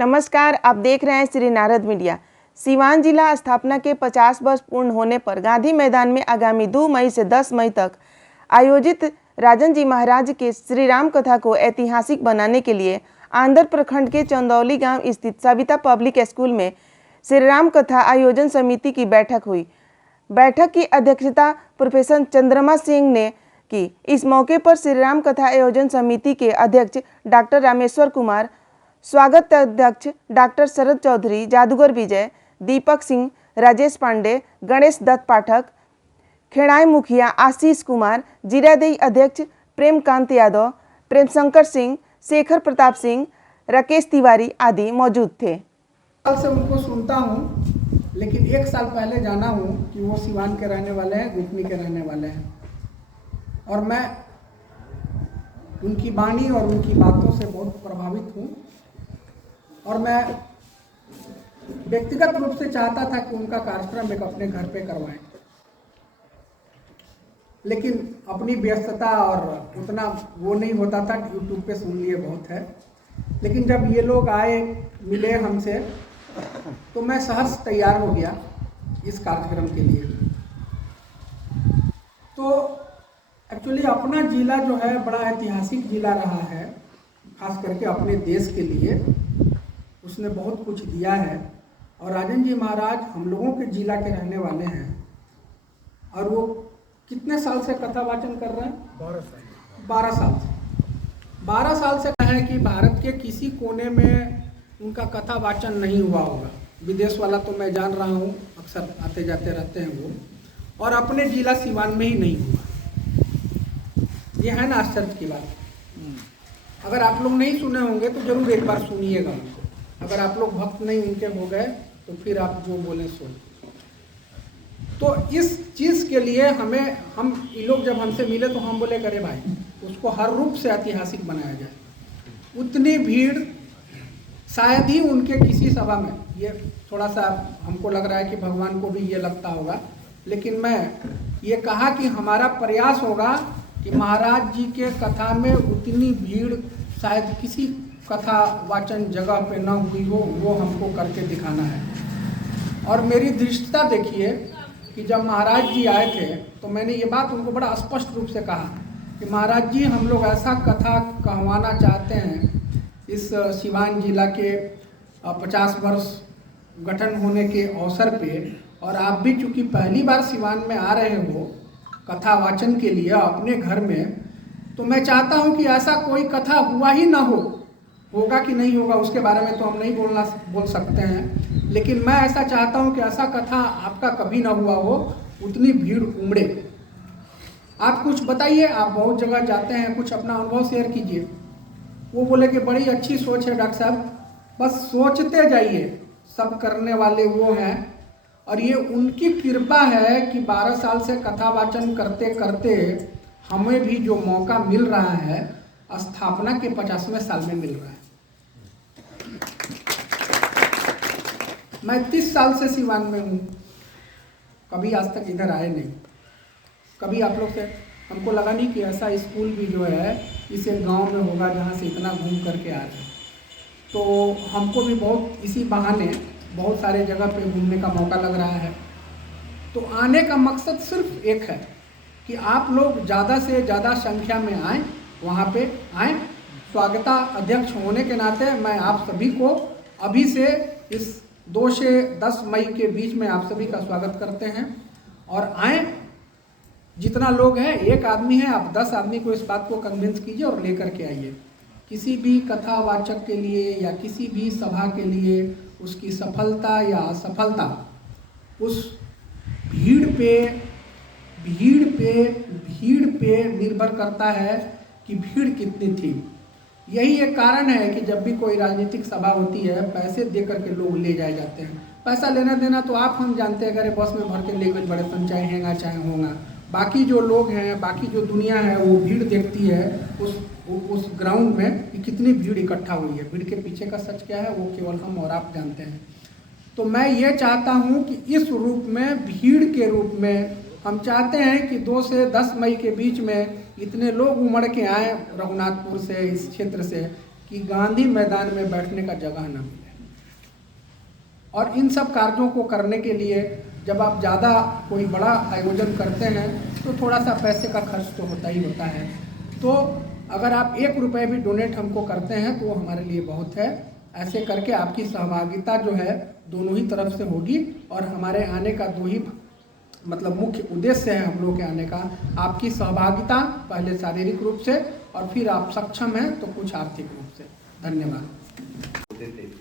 नमस्कार, आप देख रहे हैं श्री नारद मीडिया। सीवान जिला स्थापना के 50 वर्ष पूर्ण होने पर गांधी मैदान में आगामी 2 मई से 10 मई तक आयोजित राजन जी महाराज के श्री राम कथा को ऐतिहासिक बनाने के लिए आंध्र प्रखंड के चंदौली गांव स्थित सविता पब्लिक स्कूल में श्री राम कथा आयोजन समिति की बैठक हुई। बैठक की अध्यक्षता प्रोफेसर चंद्रमा सिंह ने की। इस मौके पर श्री राम कथा आयोजन समिति के अध्यक्ष डॉक्टर रामेश्वर कुमार, स्वागत अध्यक्ष डॉक्टर शरद चौधरी, जादूगर विजय, दीपक सिंह, राजेश पांडे, गणेश दत्त पाठक, खेड़ाई मुखिया आशीष कुमार, जीरादेई अध्यक्ष प्रेमकांत यादव, प्रेमशंकर सिंह, शेखर प्रताप सिंह, राकेश तिवारी आदि मौजूद थे। साल से उनको सुनता हूँ, लेकिन 1 साल पहले जाना हूँ कि वो सिवान के रहने वाले हैं, गुटनी के रहने वाले हैं, और मैं उनकी वाणी और उनकी बातों से बहुत प्रभावित हूँ। और मैं व्यक्तिगत रूप से चाहता था कि उनका कार्यक्रम एक अपने घर पे करवाएं, लेकिन अपनी व्यस्तता और उतना वो नहीं होता था कि यूट्यूब पे सुन लिए बहुत है। लेकिन जब ये लोग आए, मिले हमसे, तो मैं सहर्ष तैयार हो गया इस कार्यक्रम के लिए। तो एक्चुअली अपना जिला जो है बड़ा ऐतिहासिक जिला रहा है, खास करके अपने देश के लिए उसने बहुत कुछ दिया है। और राजन जी महाराज हम लोगों के जिला के रहने वाले हैं, और वो कितने साल से कथा वाचन कर रहे हैं? 12 साल से। 12 साल से है कि भारत के किसी कोने में उनका कथा वाचन नहीं हुआ होगा। विदेश वाला तो मैं जान रहा हूँ, अक्सर आते जाते रहते हैं वो, और अपने जिला सिवान में ही नहीं हुआ। ये है ना आश्चर्य की बात। अगर आप लोग नहीं सुने होंगे तो जरूर एक बार सुनिएगा उनको। अगर आप लोग भक्त नहीं उनके हो गए तो फिर आप जो बोले सुन। तो इस चीज़ के लिए हम ये लोग जब हमसे मिले तो हम बोले करे भाई उसको हर रूप से ऐतिहासिक बनाया जाए। उतनी भीड़ शायद ही उनके किसी सभा में, ये थोड़ा सा हमको लग रहा है कि भगवान को भी ये लगता होगा, लेकिन मैं ये कहा कि हमारा प्रयास होगा कि महाराज जी के कथा में उतनी भीड़ शायद किसी कथा वाचन जगह पे ना हुई हो, वो हमको करके दिखाना है। और मेरी दृष्टता देखिए कि जब महाराज जी आए थे तो मैंने ये बात उनको बड़ा स्पष्ट रूप से कहा कि महाराज जी हम लोग ऐसा कथा कहवाना चाहते हैं इस सिवान जिला के 50 वर्ष गठन होने के अवसर पे, और आप भी चूँकि पहली बार सिवान में आ रहे हो कथा वाचन के लिए अपने घर में, तो मैं चाहता हूँ कि ऐसा कोई कथा हुआ ही ना हो। होगा कि नहीं होगा उसके बारे में तो हम नहीं बोल सकते हैं, लेकिन मैं ऐसा चाहता हूँ कि ऐसा कथा आपका कभी ना हुआ हो, उतनी भीड़ उमड़े। आप कुछ बताइए, आप बहुत जगह जाते हैं, कुछ अपना अनुभव शेयर कीजिए। वो बोले कि बड़ी अच्छी सोच है डॉक्टर साहब, बस सोचते जाइए, सब करने वाले वो हैं। और ये उनकी कृपा है कि 12 साल से कथा वाचन करते करते हमें भी जो मौका मिल रहा है स्थापना के 50वें साल में मिल रहा है। मैं 30 साल से सिवान में हूँ, कभी आज तक इधर आए नहीं। कभी आप लोग से हमको लगा नहीं कि ऐसा स्कूल भी जो है इसे गांव में होगा जहाँ से इतना घूम करके आ रहे। तो हमको भी बहुत इसी बहाने बहुत सारे जगह पे घूमने का मौका लग रहा है। तो आने का मकसद सिर्फ एक है कि आप लोग ज़्यादा से ज़्यादा संख्या में आएँ, वहाँ पे आएँ। स्वागता अध्यक्ष होने के नाते मैं आप सभी को अभी से इस 2 से 10 मई के बीच में आप सभी का स्वागत करते हैं। और आएँ, जितना लोग हैं, एक आदमी है, आप 10 आदमी को इस बात को कन्विंस कीजिए और लेकर के आइए। किसी भी कथावाचक के लिए या किसी भी सभा के लिए उसकी सफलता या असफलता उस भीड़ पे निर्भर करता है कि भीड़ कितनी थी। यही एक कारण है कि जब भी कोई राजनीतिक सभा होती है पैसे दे करके लोग ले जाए जाते हैं। पैसा लेना देना तो आप हम जानते हैं, अगर बस में भर के ले गए बड़े चाहे हैंगा चाहे होगा। बाकी जो लोग हैं, बाकी जो दुनिया है वो भीड़ देखती है उस ग्राउंड में कि कितनी भीड़ इकट्ठा हुई है। भीड़ के पीछे का सच क्या है वो केवल हम और आप जानते हैं। तो मैं ये चाहता हूँ कि इस रूप में, भीड़ के रूप में हम चाहते हैं कि 2 से 10 मई के बीच में इतने लोग उमड़ के आए रघुनाथपुर से, इस क्षेत्र से, कि गांधी मैदान में बैठने का जगह न मिले। और इन सब कार्यों को करने के लिए जब आप ज़्यादा कोई बड़ा आयोजन करते हैं तो थोड़ा सा पैसे का खर्च तो होता ही होता है। तो अगर आप 1 रुपये भी डोनेट हमको करते हैं तो वो हमारे लिए बहुत है। ऐसे करके आपकी सहभागिता जो है दोनों ही तरफ से होगी और हमारे आने का दो ही मतलब मुख्य उद्देश्य है हम लोग के आने का, आपकी सहभागिता पहले शारीरिक रूप से और फिर आप सक्षम हैं तो कुछ आर्थिक रूप से। धन्यवाद।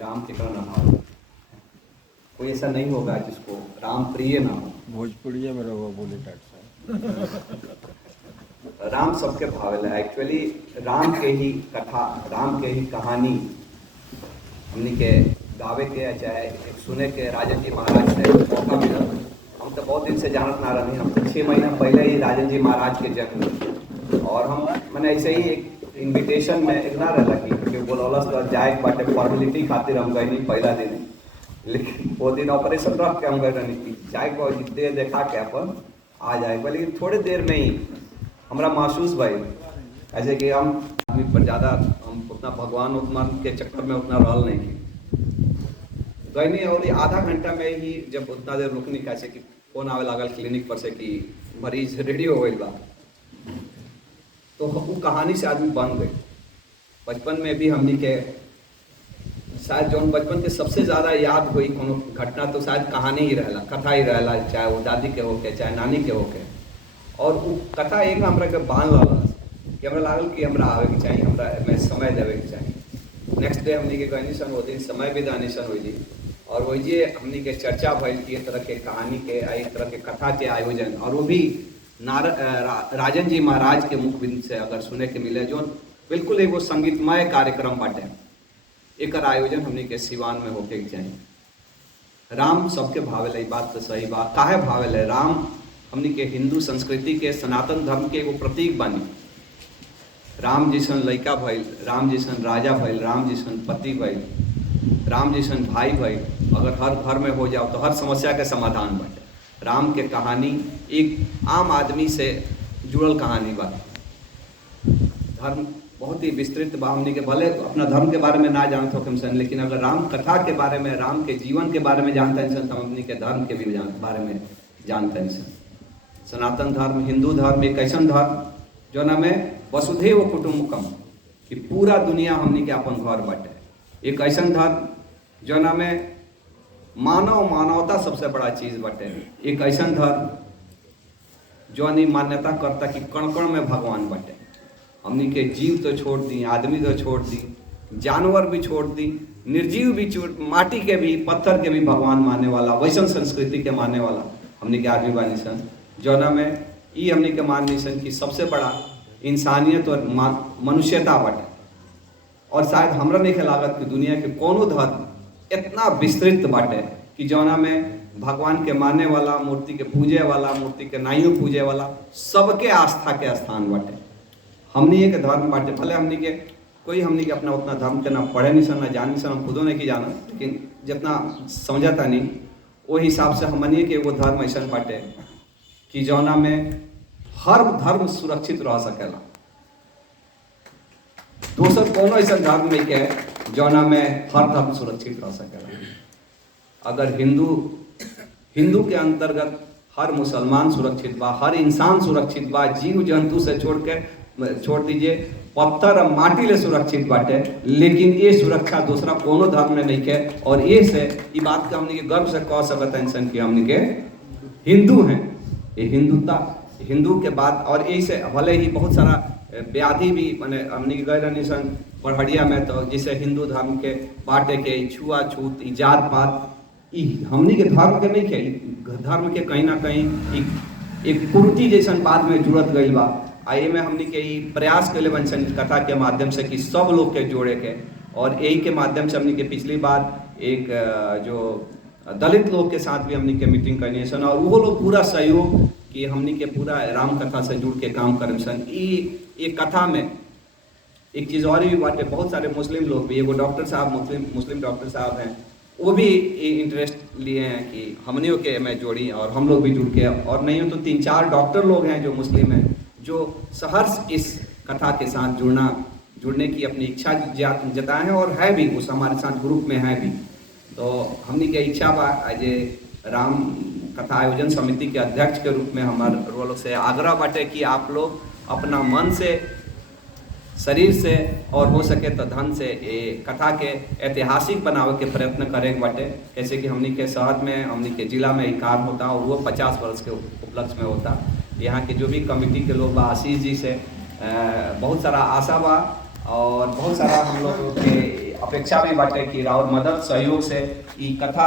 राम के कर्ण भाव, कोई ऐसा नहीं होगा जिसको राम प्रिय ना हो। भोजपुरी में रहो बोले डॉक्टर साहब। राम सबके भावेला है। एक्चुअली राम के ही कथा, राम के ही कहानी हमने के गावे के चाहे एक सुने के राजन जी महाराज से मौका मिला। हम तो बहुत दिन से जानत ना रही, हम तो 6 महीना पहले ही राजन जी महाराज के जन्म हुए और हम मैंने ऐसे ही एक इन्विटेशन में एक ना रहा कि बोलौलस तो जाए बाटे फॉर्मेलिटी खातिर हम गए नहीं पहला दिन, लेकिन वो दिन ऑपरेशन रख के हम गए नहीं जाए को देर देखा के अपन आ जाए, लेकिन थोड़े देर में ही हमारा महसूस भाई ऐसे कि हम आदमी पर ज़्यादा हम उतना भगवान उतना के चक्कर में उतना रहल नहीं की गई नहीं। और आधा घंटा में ही जब उतना देर रुकनी कैसे कि फोन आवे लागल क्लिनिक पर से कि मरीज रेडी हो गई बा, तो वो कहानी से आदमी बन गई। बचपन में भी हमनी के शायद जो बचपन के सबसे ज़्यादा याद हुई कोनो घटना तो शायद कहानी ही रहला, कथा ही रहला, चाहे वो दादी के होके चाहे नानी के होके। और वो कथा एक हमरा के बांध ला कि हमरा लागल कि हमरा आवे के चाहिए, हमरा में समय देवे के चाहिए। नेक्स्ट डे हमनी के कहनी सन वो दिन समय भी दानी सन हुई और वही जे हमनी के चर्चा भइल कि एक तरह के कहानी के एक तरह के कथा के आयोजन, और वो भी राजन जी महाराज के मुखबिंद से अगर सुने के मिले जो बिल्कुल एगो संगीतमय कार्यक्रम बाटे। एक आयोजन हमनी के सिवान में होके के चाहिए। राम सबके भावेल है, बात तो सही बात। काहे भावेल है? राम हमनी के हिंदू संस्कृति के सनातन धर्म के एगो प्रतीक बानी। राम जिसन लड़का भइल, राम जिसन राजा भइल, राम जिसन पति भइल, राम जिसन भाई भइल, अगर हर घर में हो जाओ तो हर समस्या के समाधान बाटे। राम के कहानी एक आम आदमी से जुड़ल कहानी बा। धर्म बहुत ही विस्तृत बा, हमनी के भले अपना धर्म के बारे में ना जानते हो सन, लेकिन अगर राम कथा के बारे में, राम के जीवन के बारे में जानते हैं तो हमनी के धर्म के भी बारे में जानते हैं। सनातन धर्म, हिंदू धर्म एक ऐसा धर्म जो ना में वसुधैव कुटुम्बकम कि पूरा दुनिया हमनी के अपन घर बाटे। एक ऐसा धर्म जो ना में मानवता सबसे बड़ा चीज बाटे। एक ऐसा धर्म जो मान्यता करता कि कण कण में भगवान बाटे। हमनी के जीव तो छोड़ दी, आदमी तो छोड़ दी, जानवर भी छोड़ दी, निर्जीव भी छोड़, माटी के भी, पत्थर के भी भगवान मानने वाला, वैष्णव संस्कृति के मानने वाला हमनी के आदमी बानी सन। जौना में ये हमनी के मान सन कि सबसे बड़ा इंसानियत और मनुष्यता बाटे। और शायद हमरा नहीं लागत कि दुनिया के कोनो धर्म इतना विस्तृत बाटे कि जौना में भगवान के मानने वाला, मूर्ति के पूजे वाला, मूर्ति के नाइयों पूजे वाला सबके आस्था के स्थान बाटे। हमनी एक धर्म बाटे। भले हमनी के कोई हमनी के अपना उतना धर्म के ना पढ़े नहीं सन, ना जानी सन, हम खुदों नहीं की जाना, लेकिन जितना समझता नहीं वो हिसाब से हमनी के वो धर्म ऐसा बाटे कि जौना में हर धर्म सुरक्षित रह सकेला। दोसर कोनो ऐसा धर्म नहीं के जौना में हर धर्म सुरक्षित रह सकेला। अगर हिंदू के अंतर्गत हर मुसलमान सुरक्षित बा, हर इंसान सुरक्षित बा, जीव जंतु से छोड़ दीजिए पत्थर और माटी ले सुरक्षित बाटे, लेकिन ये सुरक्षा दूसरा कोनो धर्म में नहीं के। और ये से ये बात के हमने के गर्व से कह सकते हैं इंसान कि हमने के हिंदू हैं। ये हिंदू के बाद और ऐसे भले ही बहुत सारा व्याधि भी मैंने हमने के गए रहनी सन पढ़िया में, तो जैसे हिंदू धर्म के बाटे के छुआछूत, जात पात, हमनी के धर्म के नहीं के, धर्म के कहीं ना कहीं एक कुर्ती जैसा बात में जुड़त गई बा। आइए में हमनी के प्रयास के लिए सन कथा के माध्यम से कि सब लोग के जोड़े के, और यही के माध्यम से हमनी के पिछली बार एक जो दलित लोग के साथ भी हमनी के मीटिंग करनी सन, और वो लोग पूरा सहयोग कि हमनी के पूरा राम कथा से जुड़ के काम करें सन। ये कथा में एक चीज़ और भी बात है, बहुत सारे मुस्लिम लोग भी, एगो डॉक्टर साहब मुस्लिम डॉक्टर साहब हैं, वो भी इंटरेस्ट लिए हैं कि हमनियों के में जोड़ी और हम लोग भी जुड़ के, और नहीं हो तो 3-4 डॉक्टर लोग हैं जो मुस्लिम हैं जो सहर्ष इस कथा के साथ जुड़ने की अपनी इच्छा जताए हैं और है भी, उस हमारे साथ ग्रुप में है भी। तो हमने के इच्छा बा आज राम कथा आयोजन समिति के अध्यक्ष के रूप में हमारे रोल से आग्रह बाटे कि आप लोग अपना मन से, शरीर से और हो सके तो धन से ये कथा के ऐतिहासिक बनावे के प्रयत्न करें बाटे। जैसे कि हमनी के शहर में, हमनी के जिला में एक कार्य होता और वो 50 वर्ष के उपलक्ष्य में होता। यहाँ के जो भी कमेटी के लोग बा, आशीष जी से बहुत सारा आशा बा और बहुत सारा हम लोग के अपेक्षा भी बाटे कि राउर मदद सहयोग से ये कथा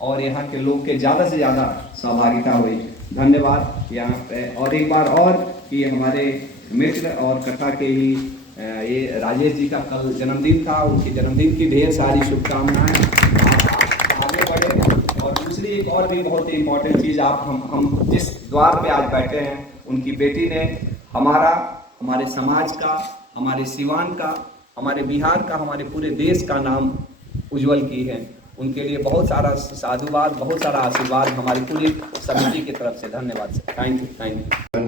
और यहाँ के लोग के ज़्यादा से ज़्यादा सहभागिता हुई। धन्यवाद यहाँ पे। और एक बार और कि हमारे मित्र और कथा के ही ये राजेश जी का कल जन्मदिन था, उनके जन्मदिन की ढेर सारी शुभकामनाएं। आप आगे बढ़े। और दूसरी एक और भी बहुत ही इम्पोर्टेंट चीज़, आप हम जिस द्वार पे आज बैठे हैं, उनकी बेटी ने हमारे समाज का, हमारे सिवान का, हमारे बिहार का, हमारे पूरे देश का नाम उज्जवल की है। उनके लिए बहुत सारा साधुवाद, बहुत सारा आशीर्वाद हमारी पूरी समिति की तरफ से। धन्यवाद सर। Thank you.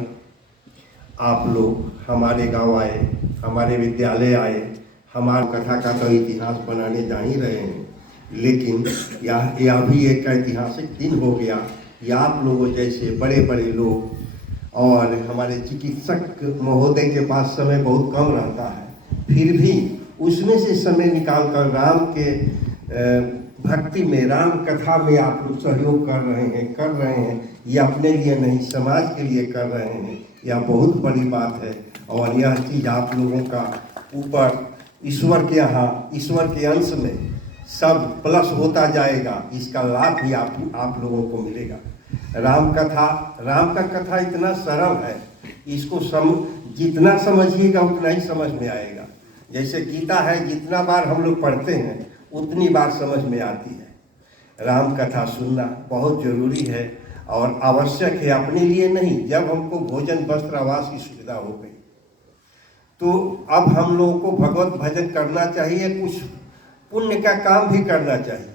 आप लोग हमारे गांव आए, हमारे विद्यालय आए, हमारी कथा का तो इतिहास बनाने जा ही रहे हैं, लेकिन यह भी एक ऐतिहासिक दिन हो गया कि आप लोगों जैसे बड़े बड़े लोग और हमारे चिकित्सक महोदय के पास समय बहुत कम रहता है, फिर भी उसमें से समय निकाल कर राम के भक्ति में, राम कथा में आप लोग सहयोग कर रहे हैं। ये अपने लिए नहीं, समाज के लिए कर रहे हैं। यह बहुत बड़ी बात है और यह चीज़ आप लोगों का ऊपर ईश्वर के यहाँ, ईश्वर के अंश में सब प्लस होता जाएगा। इसका लाभ भी आप लोगों को मिलेगा। राम का कथा इतना सरल है, इसको जितना समझिएगा उतना ही समझ में आएगा। जैसे गीता है, जितना बार हम लोग पढ़ते हैं उतनी बार समझ में आती है। राम कथा सुनना बहुत जरूरी है और आवश्यक है, अपने लिए नहीं। जब हमको भोजन, वस्त्र, आवास की सुविधा हो गई तो अब हम लोगों को भगवत भजन करना चाहिए, कुछ पुण्य का काम भी करना चाहिए।